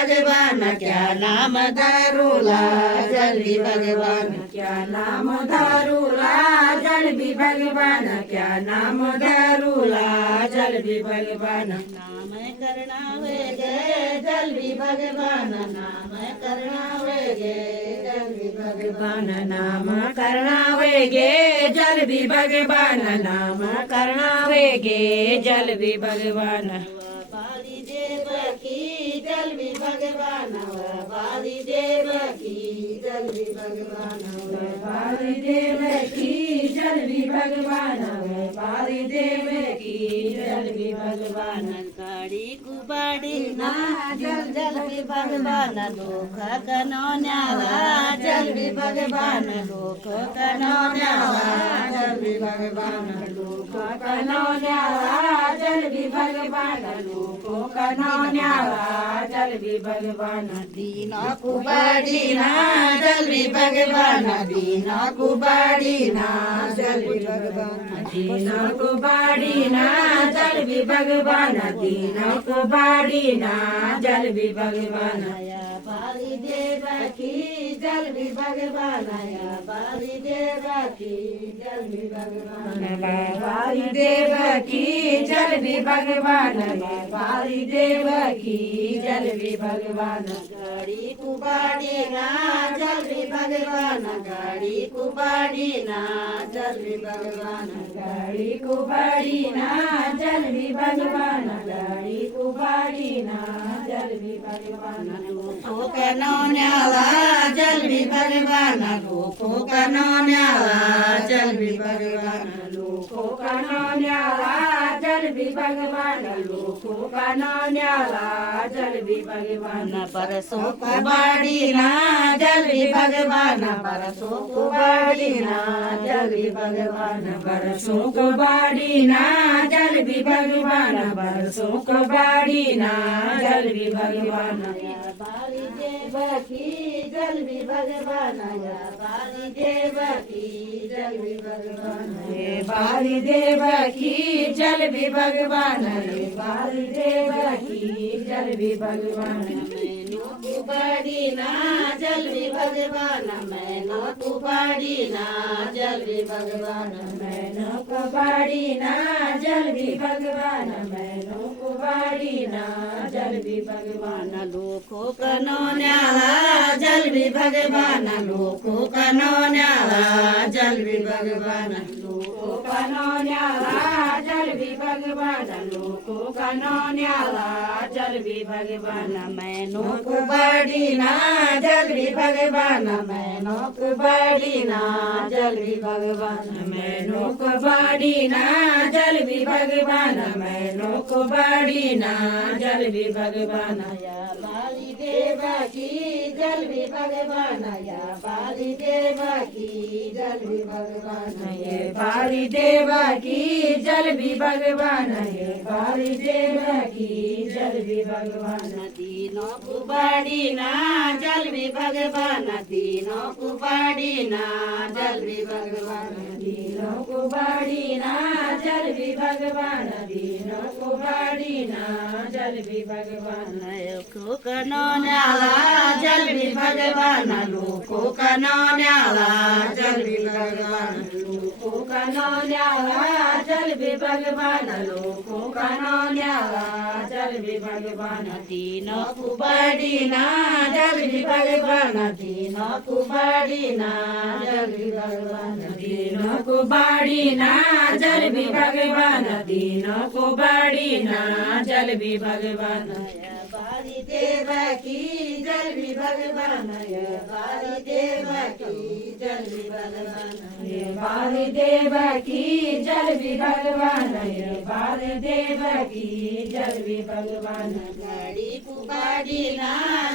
भगवान क्या नाम धरूला जल भी भगवान क्या नाम धरूला जल भी भगवान क्या नाम धरूला जल भी भगवान नाम करना गे जल भी भगवान नाम करना गे जल भी भगवान नाम करना गे जल भी भगवान नाम करना गे जल भी भगवान बाली देव की जल भी भगवान बाली देव की जल भी भगवान बाली देव की जल भी भगवान बाली देव की जल भी भगवान गाड़ी कुबाड़ी ना जल जल भी भगवान लोक कनौन्याला जल भी भगवान लोक कनौन्याला जल भी भगवान लोक कनौन्याला जल भी भगवान लोको कनौन्याला जल भी भगवान दीना कुबाड़ी ना जल भी भगवान दीना कुबाड़ी ना जल भी भगवान दीना कुबाड़ी ना जल भी भगवान दीना कुबाड़ी ना जल भी भगवान बाली देव की जल भी भगवान बाली देव की जल भी भगवान बाली देव की जल भी भगवान बाली देव की जल भी भगवान गाड़ी कुबाड़ी ना जल भी भगवान गाड़ी कुबाड़ी ना जल भी भगवान गाड़ी कुबाड़ी ना जल भी भगवान गाड़ी कुबाड़ी ना जल भी भगवान लोको कनौन्याला जल भी भगवान लोको कनौन्याला जल भी भगवान लोको कनौन्याला जल भी भगवान लोको कनौन्याला जल भी भगवान परसों कुबाड़ी ना जल भी भगवान परसों कुबाड़ी ना जल भी भगवान परसों कुबाड़ी ना जल भी भगवान परसों कुबाड़ी ना जल भी भगवान बाली देव की जल भी भगवान बाली देव की जल भी भगवान बाली देव की जल भी भगवान बाली देव की जल भी भगवान मैनो कुबाड़ी ना जल भी भगवान मैनो कुबाड़ी ना जल भी भगवान मैनो कुबाड़ी ना जल भी भगवान मैनो कुबाड़ी ना जल भी भगवान लोको कनौन्याला जल भी भगवान लोको कनौन्याला जल भी भगवान लोको कनौन्याला जल भी भगवान लोको कनौन्याला जल भी भगवान मैनो कुबाड़ी ना जल भी भगवान मैनो कुबाड़ी ना जल भी भगवान मैनो कुबाड़ी ना जल भी भगवान मैनो कुबाड़ी ना जल भी भगवान या बाली देव की जल भी भगवान या बाली देव की जल भी भगवान ये बाली देव की जल भी भगवान ये बाली देव की जल भी भगवान तीनों कुबाड़ी ना जल भी भगवान तीनों कुबाड़ी ना जल भी भगवान तीनों कुबाड़ी ना जल भी भगवान तीनों कुबाड़ी ना जल भी भगवान लोको कनौन्याला जल भी भगवान लोको कनौन्याला जल भी भगवान लोको कनौन्याला जल भी भगवान लोको कनौन्याला जल भी भगवान तीनों कुबाड़ी ना जल भी भगवान तीनों कुबाड़ी ना जल भी भगवान तीनों कुबाड़ी ना जल भी भगवान तीनों कुबाड़ी ना जल भी भगवान बाली देव की जल भी भगवान बाली देव की जल भी भगवान बाली देव की जल भी भगवान बाली देव की जल भी भगवान गाड़ी कुबाड़ी ना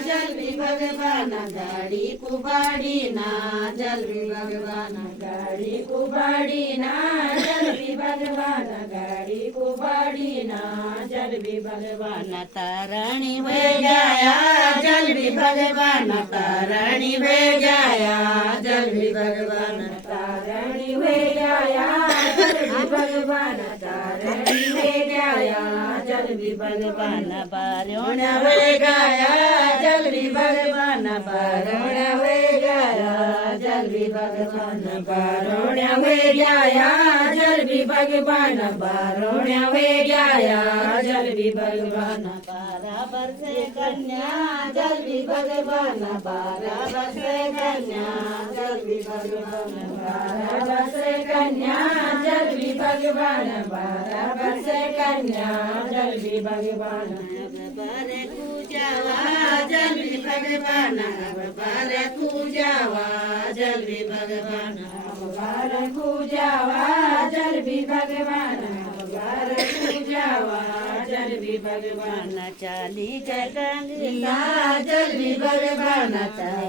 जल भी भगवान गाड़ी कुबाड़ी ना जल भी भगवान गाड़ी कुबाड़ी ना जल भी भगवान गाड़ी कुबाड़ी ना जल भी भगवान तारणी वे जाया जल भी भगवान तारणी वे जाया जल भी भगवान तारणी वे जाया जल भी भगवान तारणी वे जाया जल भी भगवान बारोण वे गाया जल भी भगवान बारोण्या वेर्याया जल भी भगवान बारोण्या वेर्याया जल भी भगवान बारोण्या वेर्याया जल भी भगवान 12 वर्षे कन्या जल भी भगवान 12 वर्षे कन्या जल भी भगवान 12 वर्षे कन्या जल भी भगवान 12 वर्षे कन्या जल भी भगवान बारे पूजावा जल भी भगवान बारे पूजावा जल भी भगवान बारे पूजावा जल भी भगवान बारे पूजावा जल भी भगवान चाली जगंगिया जल भी भगवान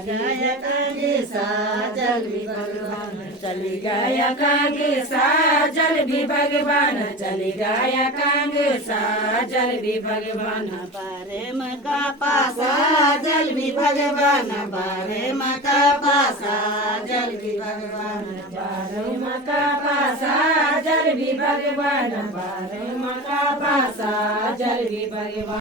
गाया कांगेसा जल भी भगवान चली गाया कांगेसा जल भी भगवान चली गाया कांगेसा जल भी भगवान बारे मका पासा जल भी भगवान बारे मका पासा जल भी भगवान बारे मका पासा जल भी भगवान बारे मका पासा जल भी भगवान